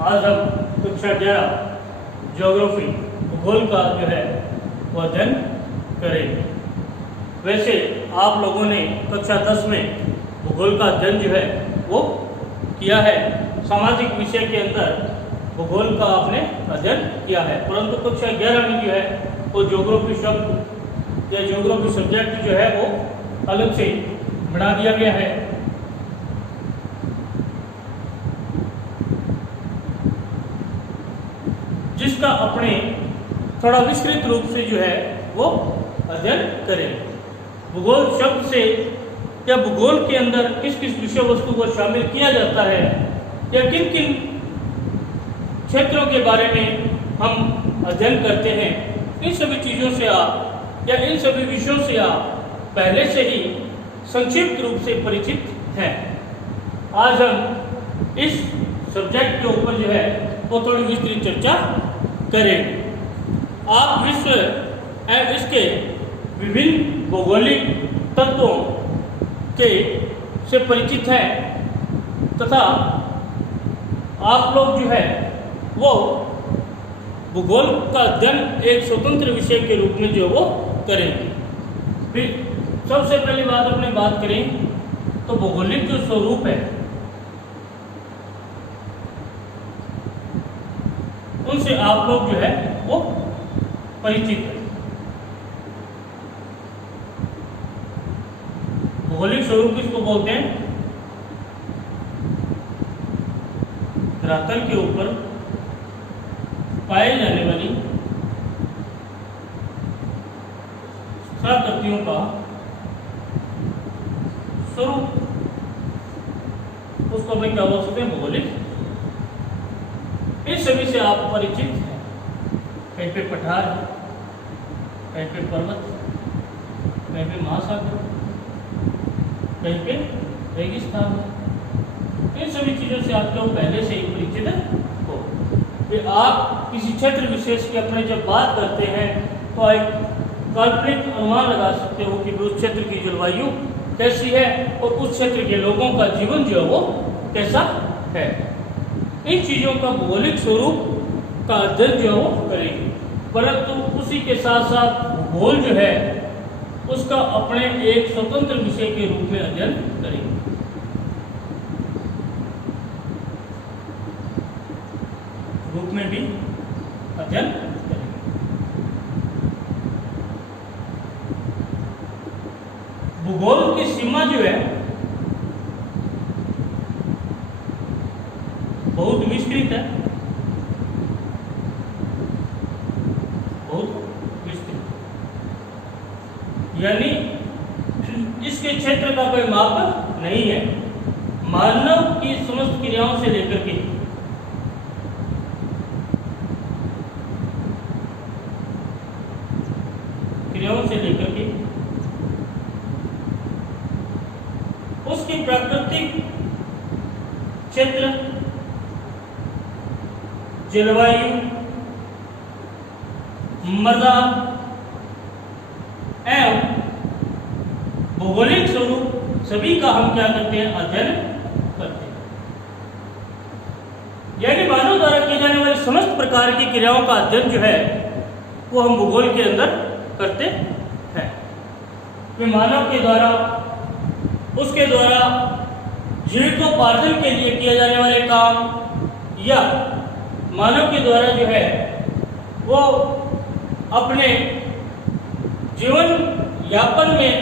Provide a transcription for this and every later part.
आज हम कक्षा 11 ज्योग्राफी भूगोल का जो है वो अध्ययन करेंगे। वैसे आप लोगों ने कक्षा 10 में भूगोल का अध्ययन जो है वो किया है, सामाजिक विषय के अंदर भूगोल का आपने अध्ययन किया है, परंतु कक्षा 11 में जो है वो ज्योग्राफी शब्द या ज्योग्राफी सब्जेक्ट जो है वो अलग से बना दिया गया है। जिसका अपने थोड़ा विस्तृत रूप से जो है वो अध्ययन करें। भूगोल शब्द से या भूगोल के अंदर किस किस विषय वस्तु को शामिल किया जाता है या किन किन क्षेत्रों के बारे में हम अध्ययन करते हैं, इन सभी चीज़ों से आप या इन सभी विषयों से आप पहले से ही संक्षिप्त रूप से परिचित हैं। आज हम इस सब्जेक्ट के ऊपर जो है वो थोड़ी विस्तृत चर्चा करेंगे। आप विश्व एवं इसके विभिन्न भौगोलिक तत्वों के से परिचित हैं तथा आप लोग जो है वो भूगोल का अध्ययन एक स्वतंत्र विषय के रूप में जो वो करेंगे। फिर सबसे पहली बात अपने बात करें तो भौगोलिक जो स्वरूप है उनसे आप लोग जो है वो परिचित है। भौगोलिक स्वरूप किसको बोलते हैं? धरातल के ऊपर पाए जाने वाली सतहों का स्वरूप, उसको हमें क्या बोल सकते हैं? भौगोलिक। इस सभी से आप परिचित हैं। कहीं पे पठार है, कहीं पे पर्वत, कहीं पे महासागर, कहीं पे रेगिस्तान है। इन सभी चीज़ों से आप लोग पहले से ही परिचित हो। फिर आप किसी क्षेत्र विशेष की अपने जब बात करते हैं तो एक काल्पनिक अनुमान लगा सकते हो कि उस क्षेत्र की जलवायु कैसी है और उस क्षेत्र के लोगों का जीवन जो है वो कैसा है। इन चीज़ों का भौगोलिक स्वरूप का अध्ययन जो है वो करेंगे, परंतु उसी के साथ साथ भूगोल जो है उसका अपने एक स्वतंत्र विषय के रूप में अध्ययन करेंगे। रूप में भी अध्ययन करेंगे। भूगोल की सीमा जो है बहुत विस्तृत है, बहुत विस्तृत, यानी इसके क्षेत्र का कोई माप नहीं है। मानव की समस्त क्रियाओं से लेकर के उसकी प्राकृतिक क्षेत्र, जलवायु, मृदा एवं भौगोलिक स्वरूप सभी का हम क्या करते हैं? अध्ययन करते हैं। यानी मानव द्वारा की जाने वाली समस्त प्रकार की क्रियाओं का अध्ययन जो है वो हम भूगोल के अंदर करते हैं। फिर मानव के द्वारा उसके द्वारा जीविकोपार्जन के लिए किए जाने वाले काम या मानव के द्वारा जो है वो अपने जीवन यापन में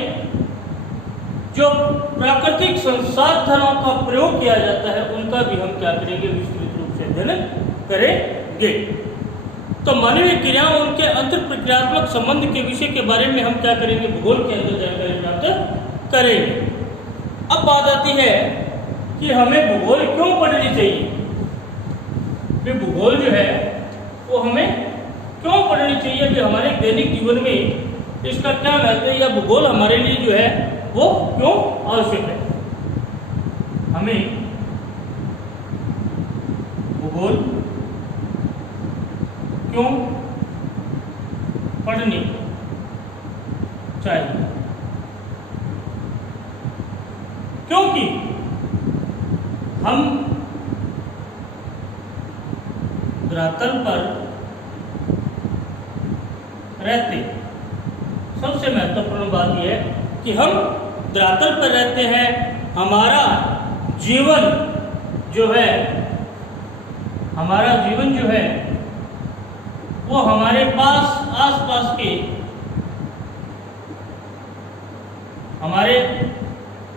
जो प्राकृतिक संसाधनों का प्रयोग किया जाता है उनका भी हम क्या करेंगे? विस्तृत रूप से अध्ययन करेंगे। तो मानवीय क्रियाओं उनके अंतर प्रक्रियात्मक संबंध के विषय के बारे में हम क्या करेंगे? भूगोल के अंदर जानकारी प्राप्त करेंगे। अब बात आती है कि हमें भूगोल क्यों पढ़नी चाहिए? भूगोल जो है वो हमें क्यों पढ़नी चाहिए? कि हमारे दैनिक जीवन में इसका क्या महत्व है या भूगोल हमारे लिए जो है वो क्यों आवश्यक है? हमें भूगोल क्यों पढ़नी चाहिए? क्योंकि हम धरातल पर रहते। सबसे महत्वपूर्ण बात यह है कि हम धरातल पर रहते हैं, हमारा जीवन जो है वो हमारे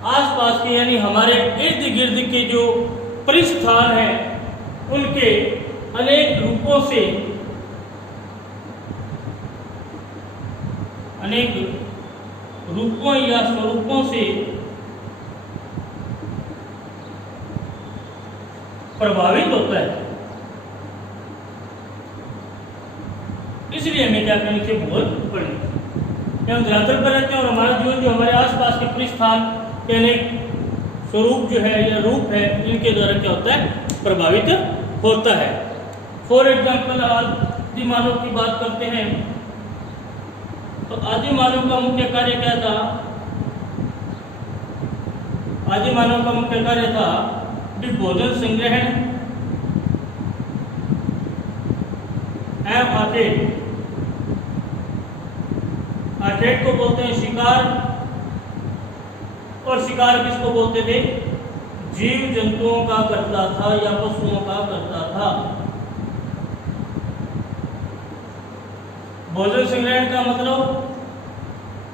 आसपास के यानी हमारे इर्द गिर्द के जो परिस्थान हैं उनके अनेक रूपों या स्वरूपों से प्रभावित होता है। इसलिए हमें क्या करनी चाहिए, भूगोल पढ़नी चाहिए। हम धरातल पर रहते हैं और हमारा जीवन जो हमारे आसपास के परिस्थान के अनेक स्वरूप जो है या रूप है, इनके द्वारा क्या होता है, प्रभावित होता है। फॉर एग्जाम्पल आदि मानव की बात करते हैं तो आदि मानव का मुख्य कार्य क्या था? आदि मानव का मुख्य कार्य था कि भोजन संग्रहण एवं आठेट को बोलते हैं शिकार, और शिकार किसको बोलते थे? जीव जंतुओं का करता था या पशुओं का करता था। भोजन संग्रहण का मतलब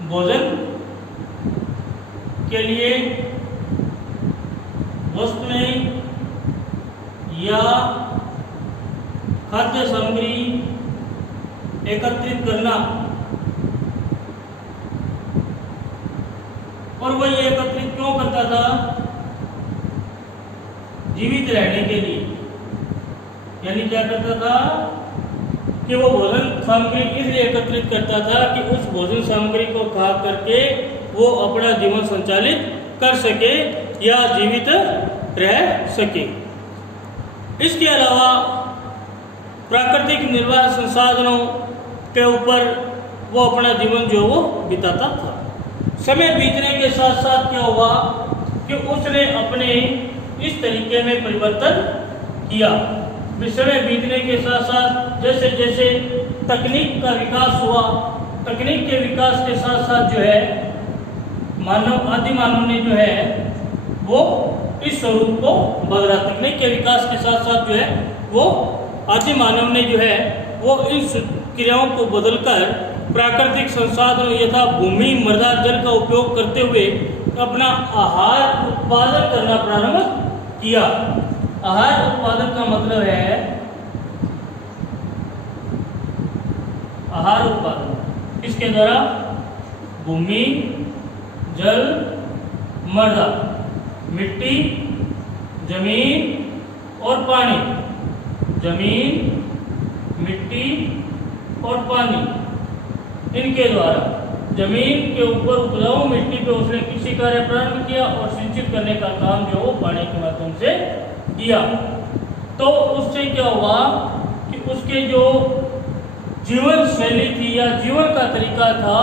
भोजन के लिए वस्तुएं या खाद्य सामग्री एकत्रित करना, और वह ये एकत्रित क्यों करता था? जीवित रहने के लिए। यानी क्या करता था कि वो भोजन सामग्री इसलिए एकत्रित करता था कि उस भोजन सामग्री को खा करके वो अपना जीवन संचालित कर सके या जीवित रह सके। इसके अलावा प्राकृतिक निर्वाह संसाधनों के ऊपर वो अपना जीवन जो वो बिताता था। समय बीतने के साथ साथ क्या हुआ कि उसने अपने इस तरीके में परिवर्तन किया। समय बीतने के साथ साथ जैसे जैसे तकनीक का विकास हुआ, तकनीक के विकास के साथ साथ जो है आदि मानव ने जो है वो इस स्वरूप को बदला। तकनीक के विकास के साथ साथ जो है वो आदि मानव ने जो है वो इन क्रियाओं को बदलकर प्राकृतिक संसाधन यथा भूमि, मृदा, जल का उपयोग करते हुए अपना आहार उत्पादन करना प्रारंभ किया। आहार उत्पादन का मतलब है आहार उत्पादन इसके द्वारा भूमि, जल, मृदा, मिट्टी, जमीन और पानी, जमीन, मिट्टी और पानी, इनके द्वारा जमीन के ऊपर उपजाऊ मिट्टी पे उसने कृषि कार्य प्रारंभ किया और सिंचित करने का काम जो वो पानी के माध्यम से किया। तो उससे क्या हुआ कि उसके जो जीवन शैली थी या जीवन का तरीका था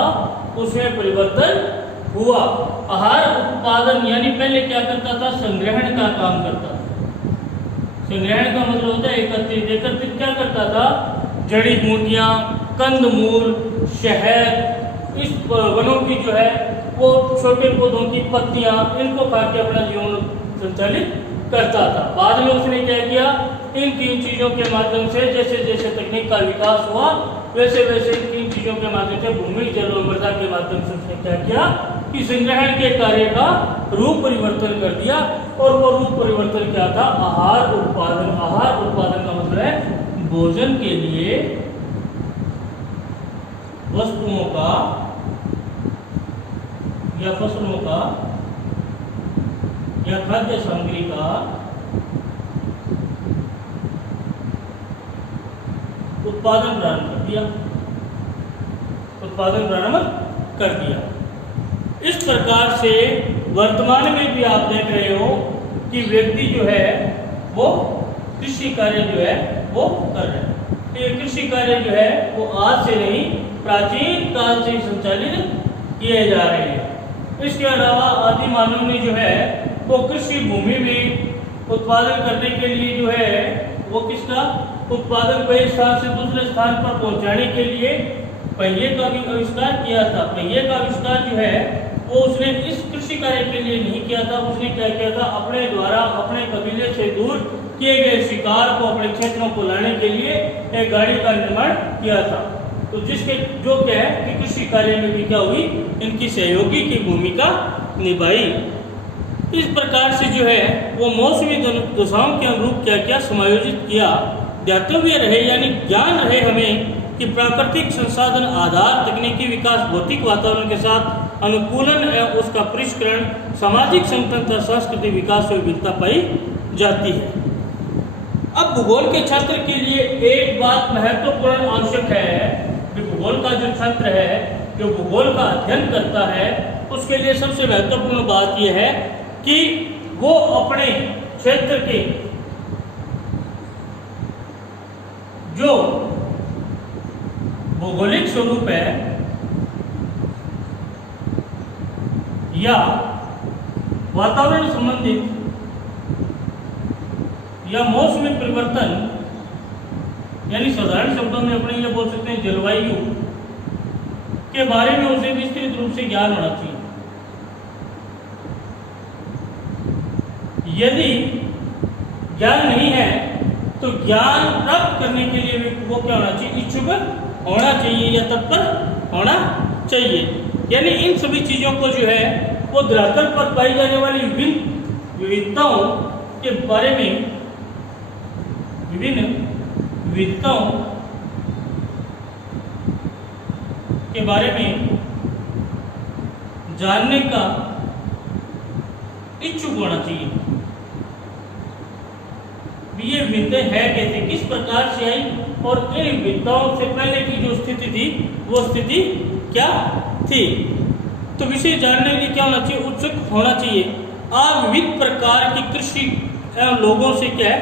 उसमें परिवर्तन हुआ। आहार उत्पादन यानी पहले क्या करता था, संग्रहण का काम करता था। संग्रहण का मतलब होता है एकत्रित। एकत्रित क्या करता था, जड़ी बूटियां, कंदमूल, शहद, इस वनों की जो है वो छोटे पौधों की पत्तियां, इनको खा के अपना जीवन संचालित करता था। बाद में उसने क्या किया, इन तीन चीजों के माध्यम से जैसे जैसे तकनीक का विकास हुआ वैसे वैसे इन तीन चीजों के माध्यम से भूमि, जल और मृदा के माध्यम से उसने क्या किया कि संग्रहण के कार्य का रूप परिवर्तन कर दिया। और वो रूप परिवर्तन क्या था, आहार उत्पादन। आहार उत्पादन का मतलब है भोजन के लिए वस्तुओं का या फसलों का या खाद्य सामग्री का उत्पादन प्रारंभ कर दिया। इस प्रकार से वर्तमान में भी आप देख रहे हो कि व्यक्ति जो है वो कृषि कार्य जो है वो कर रहे हैं। ये कृषि कार्य जो है वो आज से नहीं, प्राचीन काल से संचालित किए जा रहे हैं। इसके अलावा आदि मानव ने जो है वो कृषि भूमि में उत्पादन करने के लिए जो है वो किसका उत्पादन को एक स्थान से दूसरे स्थान पर पहुंचाने के लिए पहिए का भी आविष्कार किया था। पहिए का आविष्कार जो है वो उसने इस कृषि कार्य के लिए नहीं किया था, उसने क्या किया था, अपने द्वारा अपने कबीले से दूर किए गए शिकार को अपने क्षेत्रों को लाने के लिए एक गाड़ी का निर्माण किया था। तो जिसके जो क्या है कि कृषि कार्य में भी क्या हुई, इनकी सहयोगी की भूमिका निभाई। इस प्रकार से जो है वो मौसमी दशाओं के अनुरूप क्या क्या समायोजित किया ज्ञातव्य रहे, यानी ज्ञान रहे हमें कि प्राकृतिक संसाधन आधार तकनीकी विकास भौतिक वातावरण के साथ अनुकूलन एवं उसका परिष्करण सामाजिक संगठन तथा सांस्कृतिक विकास में विविधता पाई जाती है। अब भूगोल के छात्र के लिए एक बात महत्वपूर्ण आवश्यक है कि भूगोल का जो छात्र है, जो भूगोल का अध्ययन करता है, उसके लिए सबसे महत्वपूर्ण बात यह है कि वो अपने क्षेत्र के जो भौगोलिक स्वरूप है या वातावरण संबंधित या मौसमी परिवर्तन, यानी साधारण शब्दों में अपने ये बोल सकते हैं जलवायु के बारे में उसे विस्तृत रूप से ज्ञान होना चाहिए। यदि ज्ञान नहीं है तो ज्ञान प्राप्त करने के लिए वो क्या होना चाहिए, इच्छुक होना चाहिए या तत्पर होना चाहिए। यानी इन सभी चीजों को जो है वो धरातल पर पाई जाने वाली विभिन्न विविधताओं के बारे में, विभिन्न विविधताओं के बारे में जानने का इच्छुक होना चाहिए। ये विविधताएं है कैसे, किस प्रकार से आई और इन विविधताओं से पहले की जो स्थिति थी वो स्थिति क्या थी। तो विषय जानने के लिए क्या होना चाहिए, उत्सुक होना चाहिए। आप विविध प्रकार की कृषि एवं लोगों से क्या है,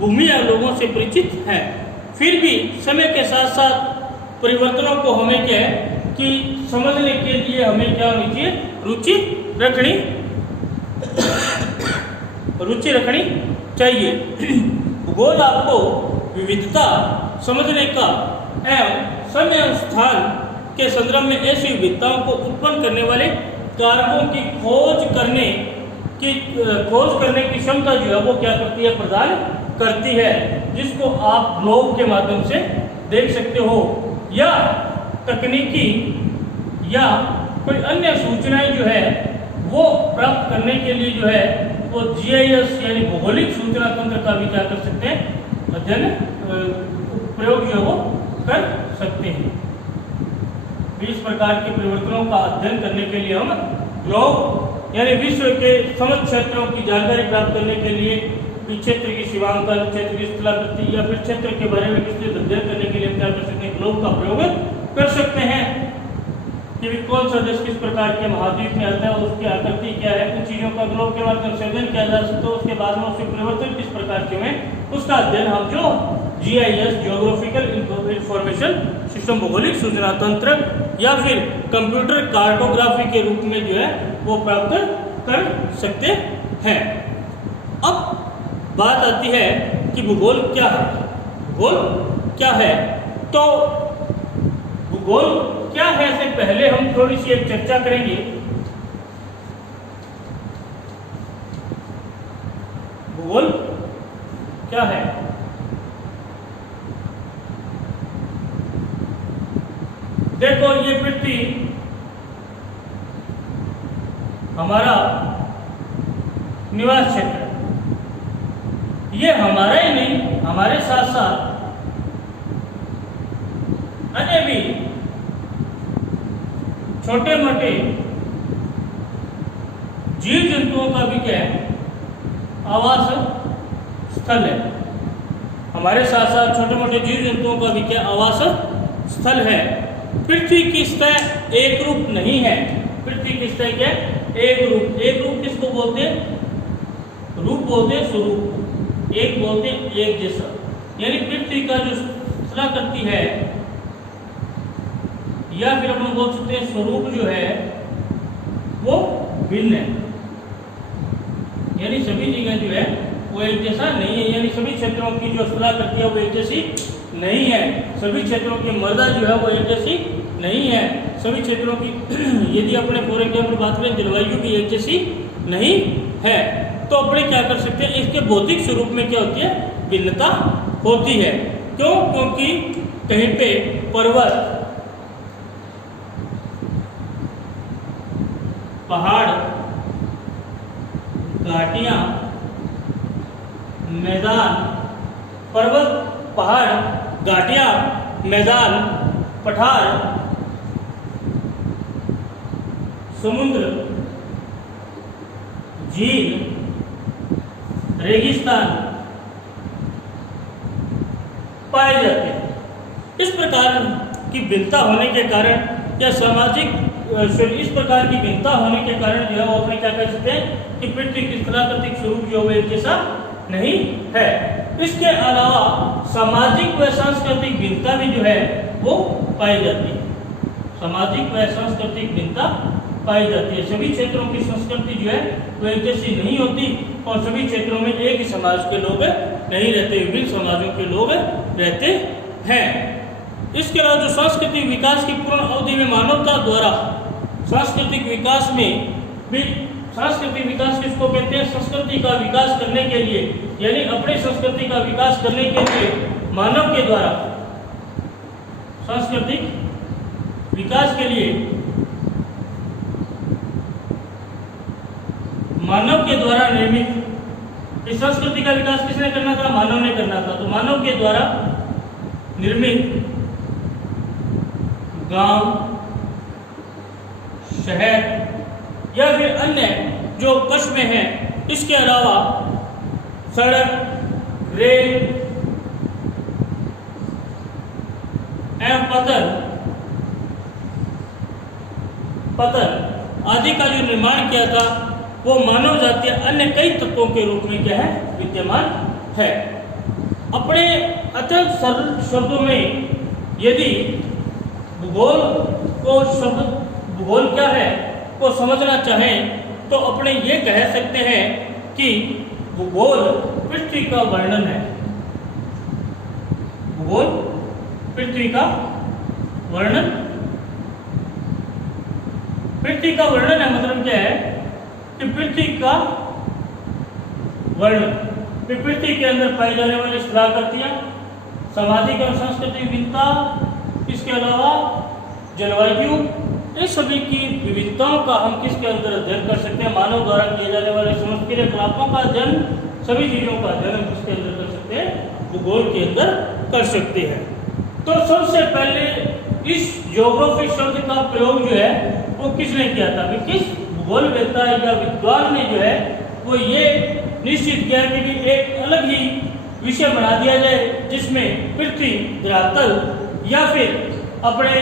भूमि एवं लोगों से परिचित हैं, फिर भी समय के साथ साथ परिवर्तनों को हमें क्या है कि समझने के लिए हमें क्या होनी चाहिए, रुचि रखनी चाहिए। भूगोल आपको विविधता समझने का एवं समय और स्थान के संदर्भ में ऐसी विविधताओं को उत्पन्न करने वाले कारकों की खोज करने की क्षमता जो है वो क्या करती है, प्रदान करती है, जिसको आप ग्लोब के माध्यम से देख सकते हो या तकनीकी या कोई अन्य सूचनाएं जो है वो प्राप्त करने के लिए जो है वो GIS यानी भौगोलिक सूचना तंत्र का भी क्या कर सकते हैं, अध्ययन प्रयोग जो है वो कर सकते हैं। इस प्रकार के परिवर्तनों का अध्ययन करने के लिए हम ग्लोब यानी विश्व के समस्त क्षेत्रों की जानकारी प्राप्त करने के लिए क्षेत्र की सीमांकन, क्षेत्र की स्थलाकृति या फिर क्षेत्र के बारे में विस्तृत अध्ययन करने के लिए हम क्या कर सकते हैं, ग्लोब का प्रयोग कर सकते हैं कि कौन सा देश किस प्रकार के महाद्वीप में आता है, उसकी आकृति क्या है, उन चीजों का ग्लोब के माध्यम से अध्ययन किया जा सकता है। उसके बाद में उसके परिवर्तन किस प्रकार के हुए उसका अध्ययन हम जो GIS जियोग्राफिकल इंफॉर्मेशन सिस्टम भौगोलिक सूचना तंत्र या फिर कंप्यूटर कार्टोग्राफी के रूप में जो है वो प्राप्त कर सकते हैं। अब बात आती है कि भूगोल क्या है। भूगोल क्या है, तो भूगोल क्या है से पहले हम थोड़ी सी एक चर्चा करेंगे। भूगोल क्या है, देखो ये पृथ्वी हमारा निवास क्षेत्र है। ये हमारा ही नहीं, हमारे साथ साथ अन्य भी छोटे मोटे जीव जंतुओं का भी क्या है, आवास स्थल है। हमारे साथ साथ छोटे मोटे जीव जंतुओं का भी क्या आवास स्थल है। पृथ्वी की सतह एक रूप नहीं है। पृथ्वी की सतह क्या है, एक रूप। एक रूप किसको बोलते हैं, रूप बोलते हैं स्वरूप, एक बोलते हैं एक जैसा। यानी पृथ्वी का जो स्थलाकृति है या फिर अपन बोल सकते हैं स्वरूप जो है वो भिन्न है। यानी सभी जगह जो है वो एक जैसा नहीं है, यानी सभी क्षेत्रों की जो स्थलाकृति है वो एक जैसी नहीं है। सभी क्षेत्रों की मृदा जो है वो एक जैसी नहीं है। सभी क्षेत्रों की यदि अपने फॉर एग्जाम्पल बात करें जलवायु की एक जैसी नहीं है। तो अपने क्या कर सकते हैं, इसके भौतिक स्वरूप में क्या होती है, भिन्नता होती है। क्यों? क्योंकि कहीं पे पर्वत, पहाड़, घाटियां, मैदान, पर्वत, पहाड़, घाटियां, मैदान, पठार, समुद्र, झील, रेगिस्तान पाए जाते हैं। इस प्रकार की भिन्नता होने के कारण या सामाजिक इस प्रकार की भिन्नता होने के कारण जो है वो अपने क्या कह सकते हैं कि पृथ्वी की स्थलाकृतिक स्वरूप जो है एक जैसा नहीं है। इसके अलावा सामाजिक व सांस्कृतिक भिन्नता भी जो है वो पाई जाती है। सामाजिक व सांस्कृतिक भिन्नता पाई जाती है। सभी क्षेत्रों की संस्कृति जो है वो एक जैसी नहीं होती और सभी क्षेत्रों में एक ही समाज के लोग नहीं रहते, विभिन्न समाजों के लोग रहते हैं। इसके अलावा जो सांस्कृतिक विकास की पूर्ण अवधि में मानवता द्वारा सांस्कृतिक विकास में भी, सांस्कृतिक विकास किसको कहते हैं, संस्कृति का विकास करने के लिए, यानी अपनी संस्कृति का विकास करने के लिए मानव के द्वारा सांस्कृतिक विकास के लिए मानव के द्वारा निर्मित, इस संस्कृति का विकास किसने करना था, मानव ने करना था। तो मानव के द्वारा निर्मित गांव, शहर या फिर अन्य जो कस्बे हैं, इसके अलावा सड़क, रेल एवं पतन आदि का जो निर्माण किया था वो मानव जाति अन्य कई तत्वों के रूप में क्या है, विद्यमान है। अपने अत्यंत सरल शब्दों में यदि भूगोल क्या है को समझना चाहें तो अपने ये कह सकते हैं कि भूगोल पृथ्वी का वर्णन है। भूगोल पृथ्वी का वर्णन, पृथ्वी का वर्णन है मतलब क्या है कि पृथ्वी का वर्णन, पृथ्वी के अंदर पाई जाने वाली स्थलाकृतियां, सामाजिक और सांस्कृतिक भिन्नता, इसके अलावा जलवायु, इस सभी की विविधताओं का हम किसके अंदर अध्ययन कर सकते हैं, मानव द्वारा किए जाने वाले समस्त क्रियाकलापों का अध्ययन, सभी चीजों का अध्ययन हम किसके अंदर कर सकते हैं, भूगोल के अंदर कर सकते हैं। तो सबसे पहले इस ज्योग्राफी शब्द का प्रयोग जो है वो किसने किया था, किस भूगोल वेत्ता या विद्वान ने जो है वो ये निश्चित किया कि एक अलग ही विषय बना दिया जाए जिसमें पृथ्वी, धरातल या फिर अपने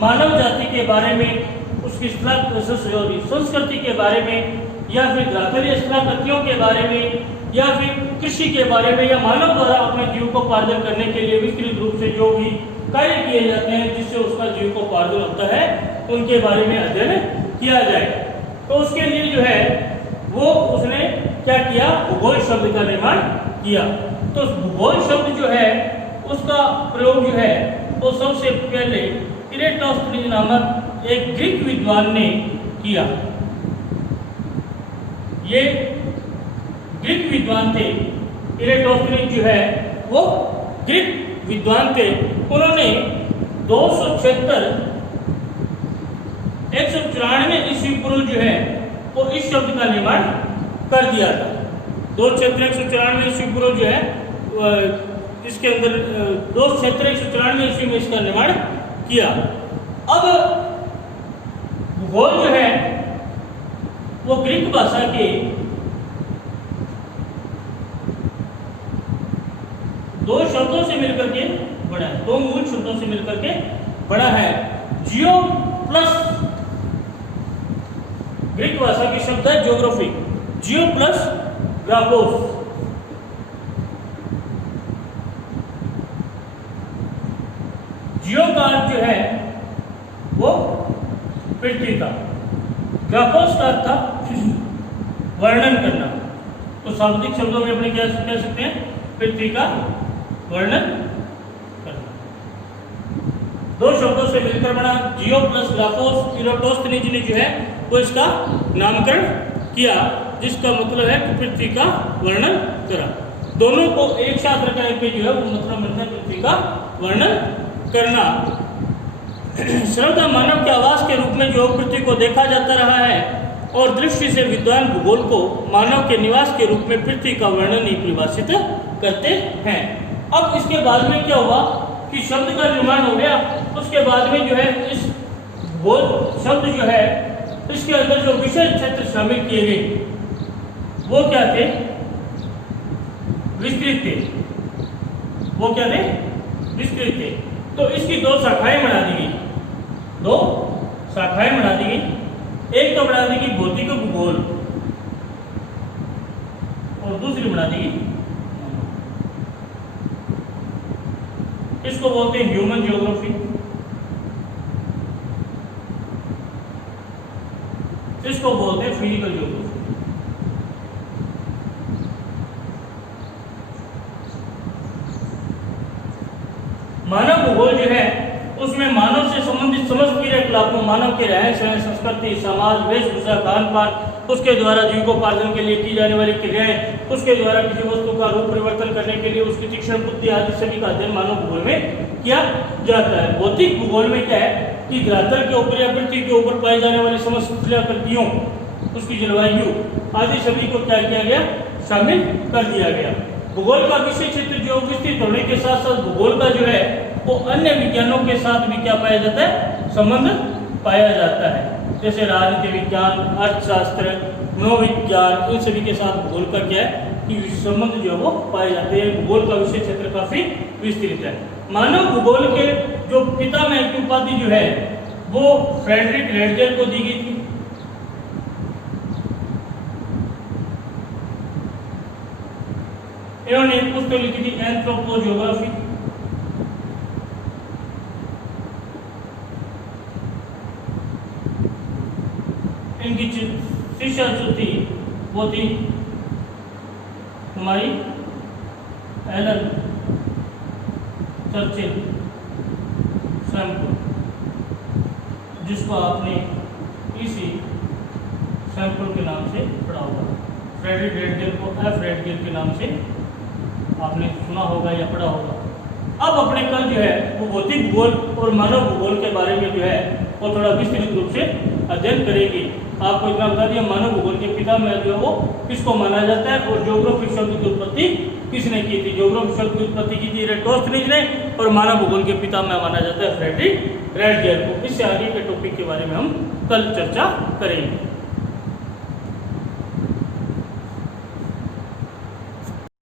मानव जाति के बारे में, उसकी संस्कृति के बारे में, या फिर धरातलीय स्थलाकृतियों के बारे में, या फिर कृषि के बारे में, या मानव द्वारा अपने जीविकोपार्जन करने के लिए विस्तृत रूप से जो भी कार्य किए जाते हैं जिससे उसका जीविकोपार्जन होता है उनके बारे में अध्ययन किया जाए। तो उसके लिए जो है वो उसने क्या किया, भूगोल शब्द का निर्माण किया। तो भूगोल शब्द जो है उसका प्रयोग जो है वो सबसे पहले इरेटोस्थनीज नामक एक ग्रीक विद्वान ने किया। ये ग्रीक विद्वान थे, इरेटोस्थनीज जो है वो ग्रीक विद्वान थे। उन्होंने 194 ईस्वी पूर्व जो है वो इस शब्द का निर्माण कर दिया था। 194 ईस्वी पूर्व जो है इसके अंदर 194 ईस्वी में इसका निर्माण किया। अब भूगोल जो है वो ग्रीक भाषा के दो शब्दों से मिलकर के बना है, दो मूल शब्दों से मिलकर के बना है। जियो प्लस, ग्रीक भाषा की शब्द है ज्योग्राफी, जियो प्लस ग्राफोस। जियो का अर्थ जो है वो पृथ्वी का, ग्राफोस का अर्थ था वर्णन करना, तो शाब्दिक शब्दों में अपने क्या कह सकते हैं, पृथ्वी का वर्णन करना। दो शब्दों से मिलकर बना जियो प्लस लाकोस इरोटोस्थनीज ने जो है वो इसका नामकरण किया, जिसका मतलब है कि पृथ्वी का वर्णन करा। दोनों को एक साथ रखने पे जो है वो मतलब मिलता है पृथ्वी का वर्णन करना। सर्वदा मानव के आवास के रूप में जो पृथ्वी को देखा जाता रहा है और दृष्टि से विद्वान भूगोल को मानव के निवास के रूप में पृथ्वी का वर्णन ही परिभाषित करते हैं। अब इसके बाद में क्या हुआ कि शब्द का निर्माण हो गया, उसके बाद में जो है इस भूगोल शब्द जो है इसके अंदर जो विषय क्षेत्र शामिल किए गए वो क्या थे, विस्तृत थे। वो क्या थे, विस्तृत थे। तो इसकी दो शाखाएं बना दी गई, दो शाखाएं बना दी गई। एक तो बना दी गई भौतिक भूगोल और दूसरी बना दी गई, इसको बोलते हैं ह्यूमन ज्योग्राफी, इसको बोलते हैं फिजिकल ज्योग्राफी। मानव भूगोल जो है उसमें मानव से संबंधित समस्त क्रियाकलापों, मानव के रहन सहन, संस्कृति, समाज, वेशभूषा, खान पान, उसके द्वारा जीविकोपार्जन के लिए की जाने वाली क्रियाएं, उसके द्वारा किसी वस्तु का रूप परिवर्तन करने के लिए उसकी तीक्ष्ण बुद्धि आदि सभी का अध्ययन मानव भूगोल में किया जाता है। भौतिक भूगोल में क्या है कि धरातल के ऊपर या पृथ्वी के ऊपर पाई जाने वाली समस्त क्रियाकृतियों, उसकी जलवायु आदि सभी को क्या किया गया, शामिल कर दिया गया। भूगोल का विषय क्षेत्र जो विस्तृत होने के साथ साथ भूगोल का जो है वो अन्य विज्ञानों के साथ भी क्या पाया जाता है, संबंध पाया जाता है। जैसे राजनीति विज्ञान, अर्थशास्त्र, मनोविज्ञान, इन सभी के साथ भूगोल का क्या है कि संबंध जो है वो पाए जाते हैं। भूगोल का विषय क्षेत्र काफी विस्तृत है। मानव भूगोल के जो पितामह की उपाधि जो है वो फ्रेडरिक रेडजर को दी गई थी। इन्होंने एक पुस्तक लिखी थी एंथ्रोपोजियोग्राफी। इनकी शिष्या जो थी वो थी हमारी एलन चर्चिल सैम्पल, जिसको आपने इसी सैम्पल के नाम से पढ़ा होगा। फ्रेडरिक रेडजर को एफ रेडजर के नाम से आपने सुना होगा या पढ़ा होगा। अब अपने कल जो है वो भौतिक भूगोल और मानव भूगोल के बारे में जो है वो थोड़ा विस्तृत रूप से अध्ययन करेगी। आपको इतना बता दिया मानव भूगोल के पितामह जो है वो किसको माना जाता है और ज्योग्राफी शब्द की उत्पत्ति किसने की थी। ज्योग्राफी शब्द की उत्पत्ति की थी इरोटोस्थनीज ने और मानव भूगोल के पितामह माना जाता है फ्रेडरिक रेडजर को। इससे आगे के टॉपिक के बारे में हम कल चर्चा करेंगे।